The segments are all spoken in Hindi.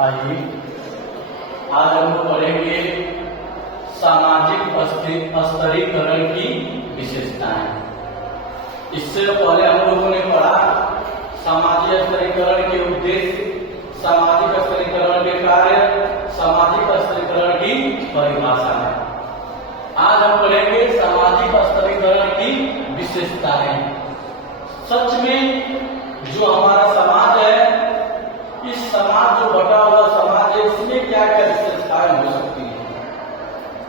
आइए आज हम लोग पढ़ेंगे सामाजिक स्तरीकरण की विशेषताएं। इससे पहले हम लोगों ने पढ़ा सामाजिक स्तरीकरण के उद्देश्य, सामाजिक स्तरीकरण के कार्य, सामाजिक स्तरीकरण की परिभाषा है। आज हम पढ़ेंगे सामाजिक स्तरीकरण की विशेषताएं। सच में जो हमारा समाज है, इस समाज जो बटा हुआ समाज है, इसमें क्या क्या विशेषताएं हो सकती है।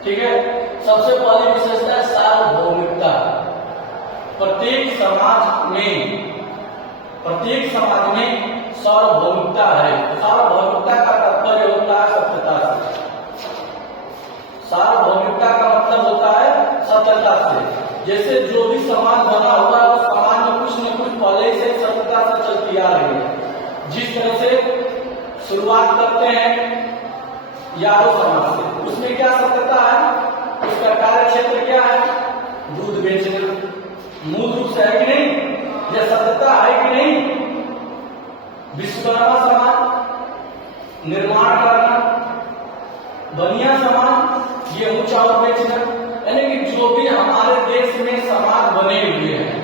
ठीक है, सबसे पहली विशेषता है सार्वभौमिकता। प्रत्येक समाज में सार्वभौमिकता है। सार्वभौमिकता का तात्पर्य होता है सत्यता से। सार्वभौमिकता का मतलब होता है सत्यता से। जैसे जो भी समाज बना हुआ है, उस समाज में कुछ न कुछ पहले से सत्यता से चलती आ रही है। जिस तरह से शुरुआत करते हैं यादव समाज से, उसमें क्या सत्यता है, उसका कार्य क्षेत्र क्या है, दूध बेचना। मूल रूप से है कि नहीं, यह सत्यता है कि नहीं। विश्वकर्मा समाज निर्माण करना, बनिया समाज ये ऊंचा और बेचना। यानी कि जो भी हमारे देश में समाज बने हुए हैं,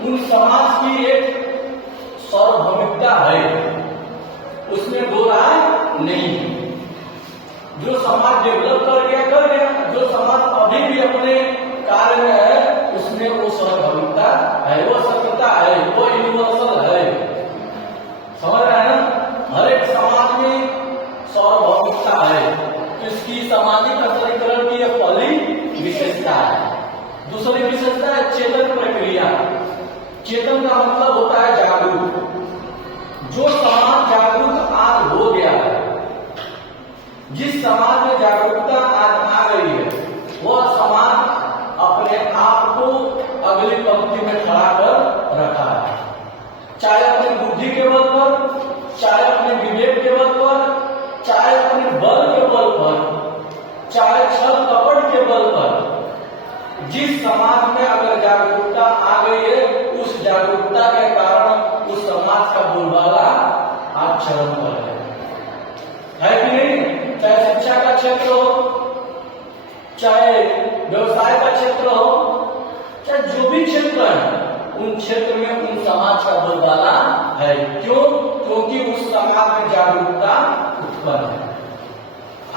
उन समाज की एक सार्वभौमिकता है, उसमें दो राय नहीं है। जो समाज डेवलप कर गया, जो समाज अभी भी अपने कार्य में है, उसमें वो सार्वभौमिकता है, वो सत्यता है, वो यूनिवर्सल है। समझ रहे हैं ना, हर एक समाज में सार्वभौमिकता है। इसकी सामाजिक स्तरीकरण की यह पहली विशेषता है। दूसरी विशेषता है चेतन प्रक्रिया। चेतन का मतलब होता है जागरूक। जो समाज जागरूक आज हो गया है, जिस समाज में जागरूकता आज आ गई है, वह समाज अपने आप को अगली पंक्ति में खड़ा कर रखा है। चाहे अपनी बुद्धि के बल पर, चाहे अपने विवेक के बल पर, चाहे अपने बल के बल पर, चाहे छल कपट के बल पर, जिस समाज में अगर जागरूकता आ गई है, उस जागरूकता के कारण उस समाज का बोलबाला आज चरम पर है कि नहीं। चाहे शिक्षा का क्षेत्र हो, चाहे व्यवसाय का क्षेत्र हो, चाहे जो भी क्षेत्र है, उन क्षेत्र में उन समाज का बोलबाला है। क्यों? क्योंकि उस समाज में जागरूकता उत्पन्न है।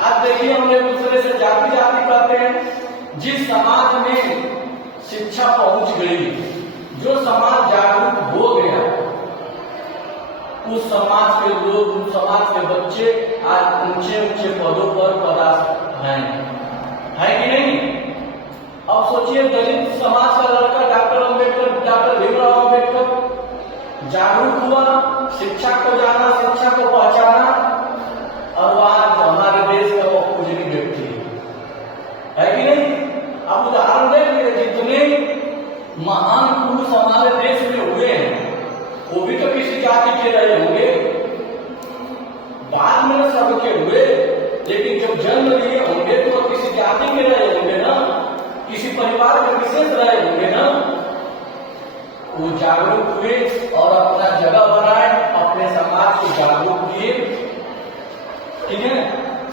आज देखिए, हम लोग दूसरे से जाति करते हैं। जिस समाज में शिक्षा पहुंच गई, जो समाज जागरूक हो गया, उस समाज के लोग, उस समाज के बच्चे आज ऊंचे ऊंचे पदों पर पदस्थ हैं, है कि नहीं। अब सोचिए, दलित समाज का लड़का डॉक्टर भीमराव अम्बेडकर जागरूक हुआ, शिक्षा को जाना, शिक्षा को पहचाना, और आज हमारे देश का वो पूजनीय व्यक्ति है कि नहीं। अब उदाहरण देखिए, जितने महान पुरुष हमारे देश में हुए हैं, वो भी तो किसी जाति के रहे होंगे, बाद में सबके हुए, लेकिन जब जन्म लिए होंगे तो किसी जाति के रहे होंगे ना, किसी परिवार के विशेष रहे होंगे ना। वो जागरूक हुए और अपना जगह बनाए, अपने समाज को जागरूक किए। ठीक है,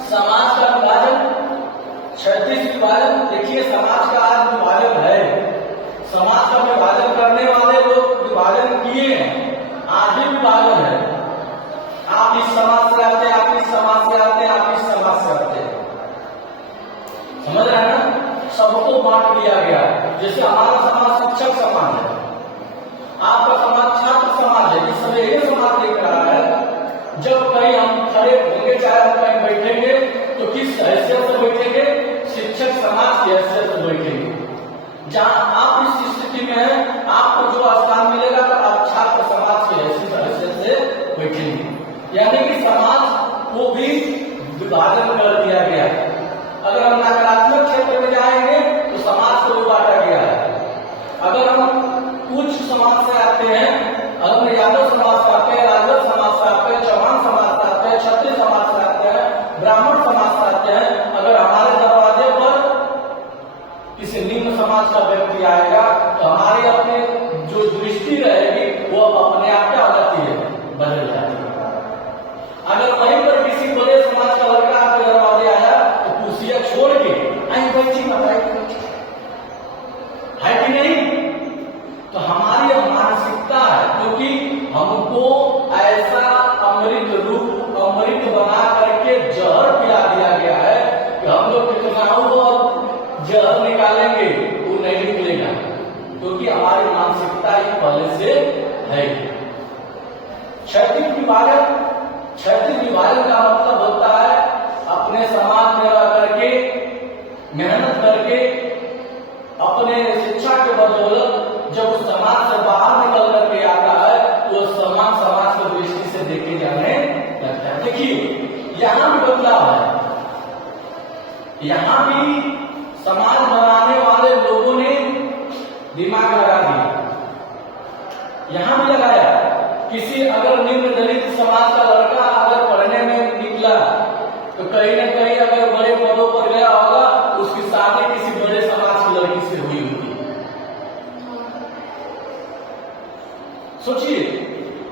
समाज का विभाजन, 36 विभाजन। देखिए, समाज का आज विभाजन है। समाज का विभाजन करने वाले लोग विभाजन किए हैं, आज भी विभाजन है। आप इस समाज से आते हैं, आप इस समाज से आते हैं, आप इस समाज से आते हैं। समझ रहे हैं ना, सबको बांट दिया गया। जैसे हमारा समाज शिक्षक समाज है, आपका समाज छात्र समाज है। इस समय ये समाज देख रहा है, जब कहीं हम खड़े होंगे, चाहे हम कहीं बैठेंगे, तो किस हैसियत से बैठेंगे, शिक्षक समाज की हैसियत से बैठेंगे। जहां आप इस स्थिति में हैं, आपको जो स्थान मिलेगा, तो आप छात्र समाज की हैसियत से बैठेंगे। यानी कि समाज को भी विभाजन कर दिया गया। अगर हम नकारात्मक क्षेत्र में जाएंगे तो समाज को भी बांटा गया है। अगर हम उच्च समाज से आते हैं, अगर यादव समाज से आते हैं, राजपूत समाज से आते हैं, चौहान समाज से आते हैं, क्षत्रिय समाज से आते हैं, ब्राह्मण समाज से आते हैं, अगर हमारे दरवाजे पर किसी निम्न समाज का व्यक्ति आएगा, तो हमारी अपनी जो दृष्टि रहेगी वो अपने आप क्या हो जाती है, बदल जाती है। अगर वहीं पर किसी बड़े समाज का लड़का आपके दरवाजे आया तो कुर्सियां छोड़ के आई बच्ची है कि नहीं? तो हमारी यह मानसिकता है, क्योंकि हमको ऐसा अमृत रूप अमृत बना करके जहर पिला दिया गया है कि हम लोग कितना और जहर निकालेंगे वो नहीं निकलेगा, क्योंकि हमारी मानसिकता ही पहले से है। क्षैतिज विभाजन का मतलब होता है अपने समाज में रह करके मेहनत करके अपने शिक्षा के बदौलत जब उस समाज से बाहर निकल करके आता है तो समाज की दृष्टि से देखे जाने लगता है। देखिए यहाँ भी बदलाव है, यहाँ भी समाज बनाने वाले लोगों ने दिमाग लगा दिया, यहाँ भी लगाया। किसी अगर निम्न दलित समाज का लड़का अगर पढ़ने में निकला तो कहीं न कहीं अगर बड़े पदों पर गया होगा, उसकी शादी किसी बड़े समाज की लड़की से हुई होगी। सोचिए,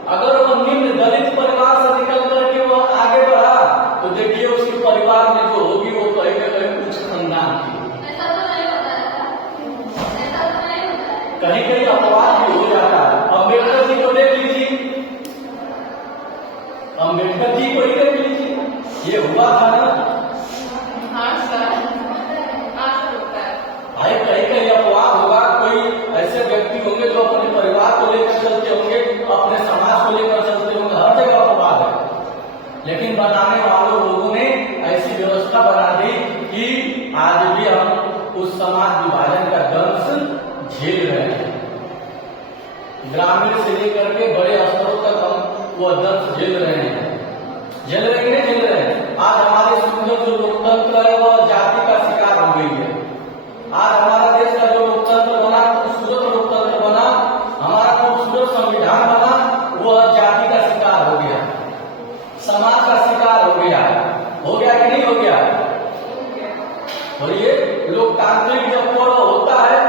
अगर वो निम्न दलित परिवार से निकल करके वो आगे बढ़ा तो देखिए उसके परिवार में जो होगी वो कहीं न कहीं कुछ खानदान की, कहीं कहीं अपवाद भी हो जाता है। अम्बेडकर जी को देख लीजिए, अम्बेडकर जी को ही देख लीजिए, ये हुआ था ना। भाई कहीं कहीं अपवाद होगा, कोई ऐसे व्यक्ति होंगे जो अपने परिवार को लेकर चलते होंगे, अपने समाज को लेकर चलते होंगे, हर जगह अपवाद है। लेकिन बनाने वालों लोगों ने ऐसी व्यवस्था बना दी कि आज भी हम उस समाज विभाजन का दंश झेल रहे हैं। ग्रामीण से लेकर के बड़े स्तरों तक हम वो दंश झेल रहे हैं, झेल रहे हैं, झेल रहे हैं। आज हमारे सुंदर जो लोकतंत्र है वह जाति का शिकार हो गई है। आज हमारा देश का जो लोकतंत्र बना, खूबसूरत लोकतंत्र बना, हमारा खूबसूरत संविधान बना, वह जाति का शिकार हो गया, समाज का शिकार हो गया। हो गया कि नहीं हो गया? और ये लोकतांत्रिक जब पर्व होता है,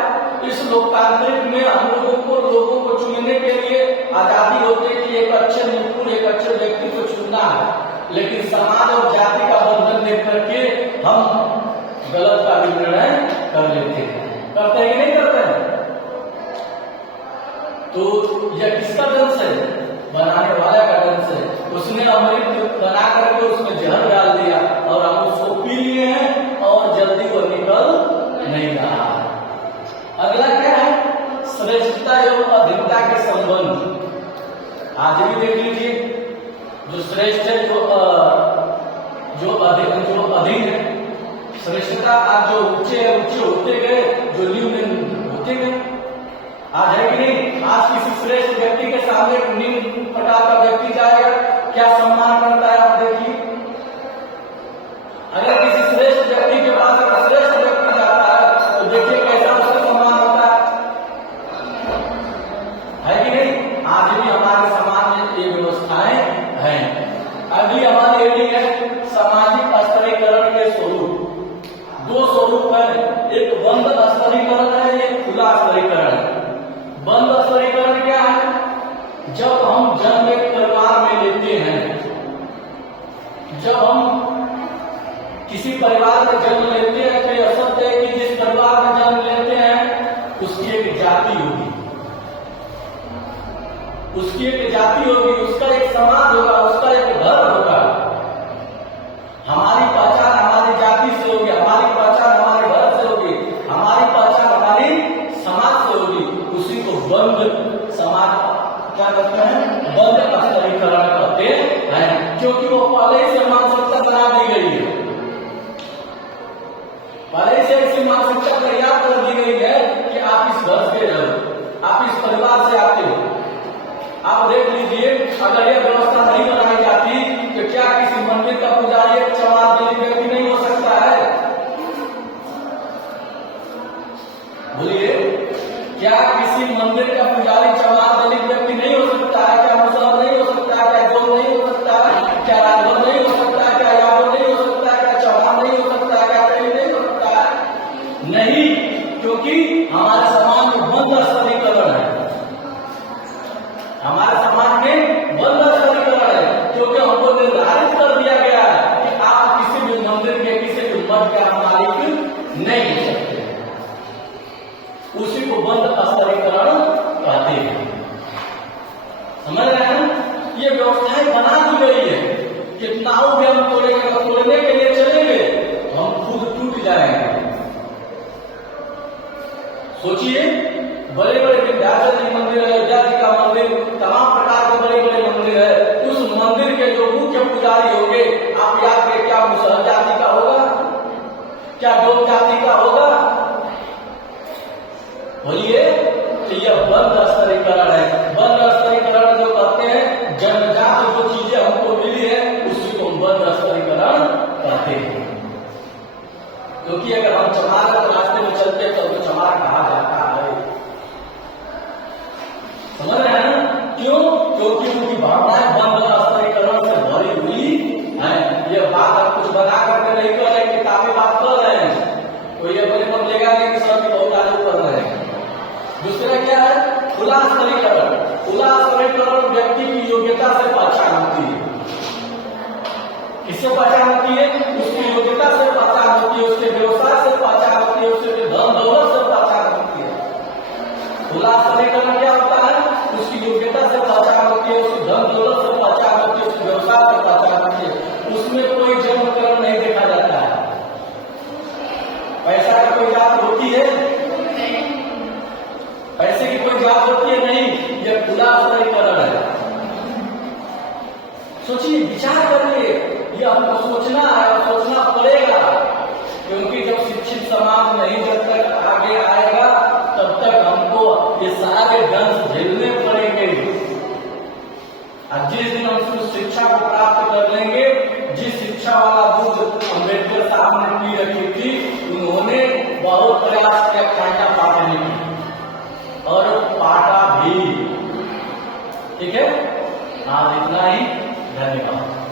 इस लोकतांत्रिक में हम लोगों को चुनने के लिए आजादी होती है कि एक अच्छे निपुण एक अच्छे व्यक्ति को चुनना है, लेकिन समाज और जाति का बंधन देख करके हम गलत का निर्णय कर लेते हैं। करते हैं कि नहीं करते हैं? तो यह किसका दंश है? बनाने वाला का दंश है। उसने अमृत बना करके उसमें जहर डाल दिया और हम उसको पी लिए हैं और जल्दी वो निकल नहीं रहा। अगला क्या है? श्रेष्ठता एवं अधीनता के संबंध। आज भी देख लीजिए, जो श्रेष्ठ है जो अधीन है, श्रेष्ठता आज जो ऊंचे होते गए, जो निम्न होते गए। आज है कि नहीं? आज किसी श्रेष्ठ व्यक्ति के सामने निम्न प्रकार का व्यक्ति जाएगा, क्या सम्मान करता है आप देखिए। अगर किसी श्रेष्ठ व्यक्ति के पास एक श्रेष्ठ व्यक्ति जाता है तो देखिए कैसा उसका सम्मान होता है कि नहीं? आज भी हमारे समाज में ये व्यवस्थाएं हैं। अगली हमारी हेडिंग है सामाजिक स्तरीकरण के स्वरूप। दो स्वरूप है, एक बंद स्तरीकरण है, एक खुला स्तरीकरण है। बंद स्तरीकरण क्या है? जब हम जन्म एक परिवार में लेते हैं, जब हम किसी परिवार में जन्म लेते हैं तो यह सत्य है कि जिस परिवार में जन्म लेते हैं उसकी एक जाति होगी, उसकी एक जाति होगी, उसका एक समाज होगा, उसका एक घर होगा। हमारी पहचान हमारी जाति से होगी, हमारी पहचान हमारे घर से होगी, हमारी पहचान हमारी समाज से होगी। उसी को बंद समाज क्या कहते हैं? बंद स्तरीकरण कहते हैं, क्योंकि वो पहले से मानसिकता बना दी गई है, पहले से ऐसी मानसिकता तैयार कर दी गई है कि आप इस घर से रहो, आप इस परिवार से आते हो। आप देख लीजिए, अगर यह व्यवस्था नहीं बनाई जाती तो क्या किसी मंदिर का पुजारी एक चमार दलित व्यक्ति नहीं हो सकता है? बोलिए, क्या किसी मंदिर का पुजारी चमार दलित व्यक्ति नहीं हो सकता है? क्या मुसलमान नहीं हो सकता है? क्या गौड़ नहीं हो सकता है? क्या राजभर नहीं हो सकता है? क्या यादव नहीं हो सकता है? क्या चौहान नहीं हो सकता है? क्या तेली नहीं हो सकता है? नहीं, क्योंकि हमारे समाज में बंद स्तरीकरण है, हमारे समाज में बंद स्तरीकरण है, क्योंकि हमको निर्धारित कर दिया गया है कि आप किसी भी मंदिर के, किसी भी मठ के मालिक नहीं हो सकते। उसी को बंद स्तरीकरण कहते हैं। समझ रहे हैं? ये व्यवस्थाएं बना दी गई है कि नाव भी हम तोड़ने के लिए चलेंगे हम खुद टूट जाएंगे। सोचिए, बड़े बड़े विंध्याचल जी मंदिर, अयोध्या जी का मंदिर, तमाम प्रकार के बड़े बड़े मंदिर है। उस मंदिर के जो मुख्य पुजारी होंगे, आप याद करें, क्या मुसहर जाति का होगा, क्या डोम जाति का होगा? बोलिए। तो यह बंद स्तरीकरण है। बंद स्तरीकरण जो कहते हैं, जन्मजात जो चीजें हमको मिली है उसी को बंद स्तरीकरण कहते हैं। क्योंकि अगर हम चमार रास्ते में चलते हैं तो चमार कहा जाता है। समझ रहे हैं? क्यों? क्योंकि उनकी भावनाएं बंद स्तरीकरण से भरी हुई है। ये बात आप कुछ बना करके नहीं कर रहे, किताबें बात कर रहे हैं। तो ये बड़े पर लेगा नहीं कि सर बहुत आगे कर रहे हैं। दूसरा क्या है? खुला स्तरीकरण। खुला स्तरीकरण व्यक्ति की योग्यता से पहचान होती है। किससे पहचान होती है? उसकी योग्यता से पहचान होती है, उसके व्यवसाय से पहचान होती है, उसके धन दौलत से पहचान होती है। खुला स्तरीकरण क्या होता है? उसकी योग्यता से पहचान होती है, उसकी धन दौलत से पहचान होती है, उसके व्यवसाय से पहचान होती है। उसमें कोई जन्मकरण नहीं देखा जाता है। पैसा की कोई जात होती है? पैसे की कोई जात होती है? नहीं। यह खुला स्तरीकरण है। सोचिए, विचार करिए, यह हमको सोचना है और सोचना पड़ेगा। क्योंकि जब शिक्षित समाज नहीं जब तक आगे आएगा तब तक हमको ये सारे दंश झेलने पड़ेंगे। और जिस दिन हम उस शिक्षा को प्राप्त कर लेंगे, जिस शिक्षा वाला बुद्ध अम्बेडकर साहब ने पी रखी थी, उन्होंने बहुत प्रयास किया कायदा पाटने की और पाटा भी। ठीक है? आज इतना ही। धन्यवाद।